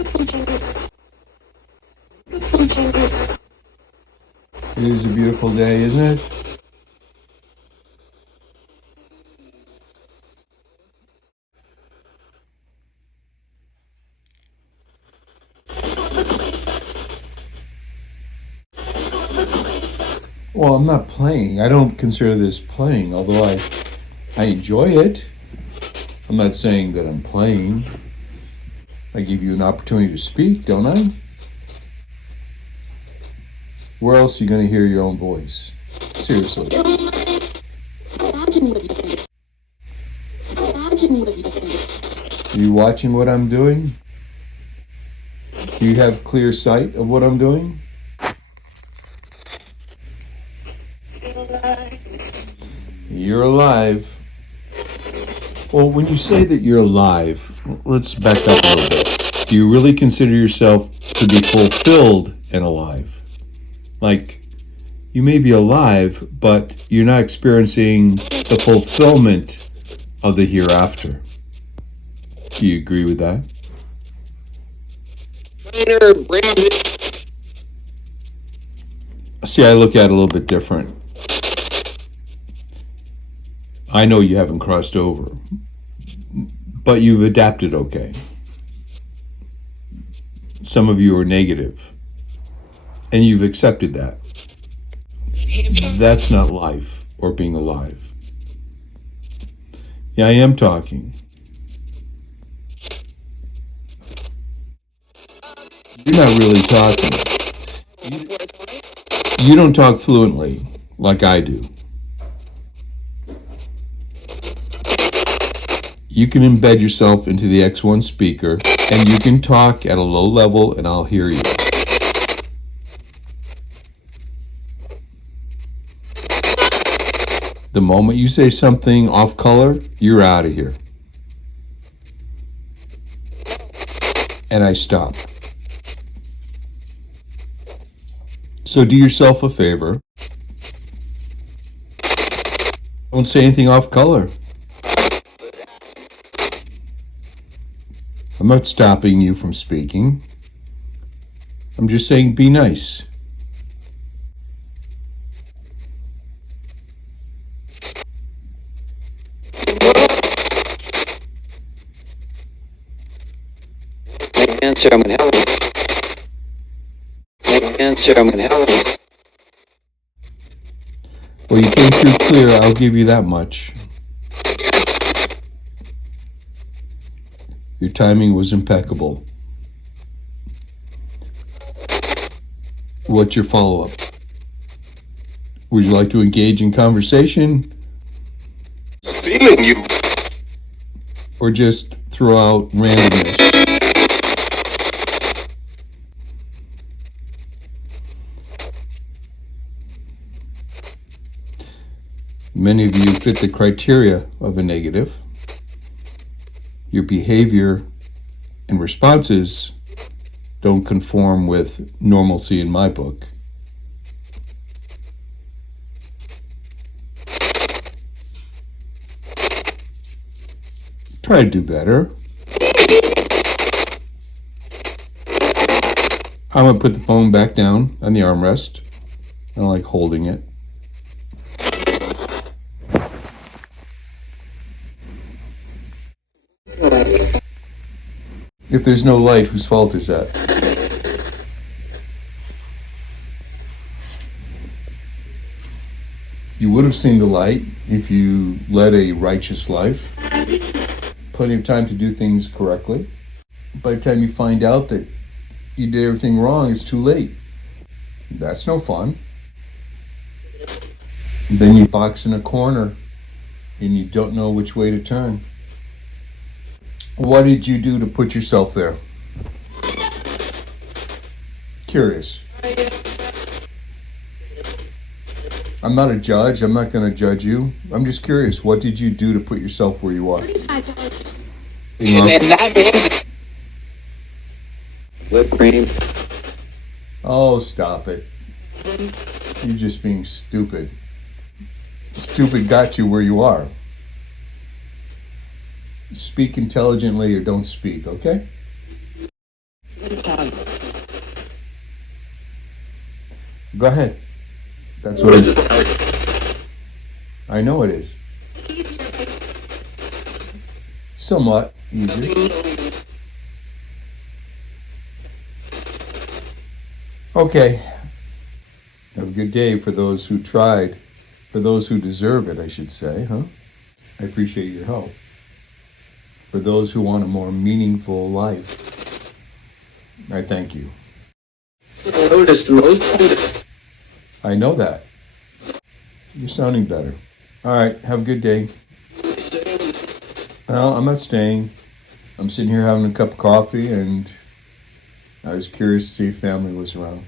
It is a beautiful day, isn't it? Well, I'm not playing. I don't consider this playing, although I enjoy it. I'm not saying that I'm playing. I give you an opportunity to speak, don't I? Where else are you going to hear your own voice? Seriously. Are you watching what I'm doing? Do you have clear sight of what I'm doing? You're alive. Well, when you say that you're alive, let's back up a little bit. Do you really consider yourself to be fulfilled and alive? Like, you may be alive, but you're not experiencing the fulfillment of the hereafter. Do you agree with that? See, I look at it a little bit different. I know you haven't crossed over, but you've adapted okay. Some of you are negative, and you've accepted that. That's not life or being alive. Yeah, I am talking. You're not really talking. You don't talk fluently like I do. You can embed yourself into the X1 speaker and you can talk at a low level and I'll hear you. The moment you say something off color, you're out of here. And I stop. So do yourself a favor. Don't say anything off color. I'm not stopping you from speaking. I'm just saying be nice. Answer, I'm gonna help you. Answer, I'm gonna help you. Well, you came through clear, I'll give you that much. Your timing was impeccable. What's your follow-up? Would you like to engage in conversation? Feeling you. Or just throw out randomness? Many of you fit the criteria of a negative. Your behavior and responses don't conform with normalcy in my book. Try to do better. I'm going to put the phone back down on the armrest. I don't like holding it. If there's no light, whose fault is that? You would have seen the light if you led a righteous life. Plenty of time to do things correctly. By the time you find out that you did everything wrong, it's too late. That's no fun. Then you box in a corner and you don't know which way to turn. What did you do to put yourself there? Curious. I'm not a judge. I'm not going to judge you. I'm just curious. What did you do to put yourself where you are? Whipped cream. Oh, stop it. You're just being stupid. Stupid got you where you are. Speak intelligently or don't speak, okay? Go ahead. That's what it is. I know it is. Somewhat easier. Okay. Have a good day for those who tried. For those who deserve it, I should say, huh? I appreciate your help. For those who want a more meaningful life, I thank you. I know that. You're sounding better. All right, have a good day. No, I'm not staying. I'm sitting here having a cup of coffee, and I was curious to see if family was around.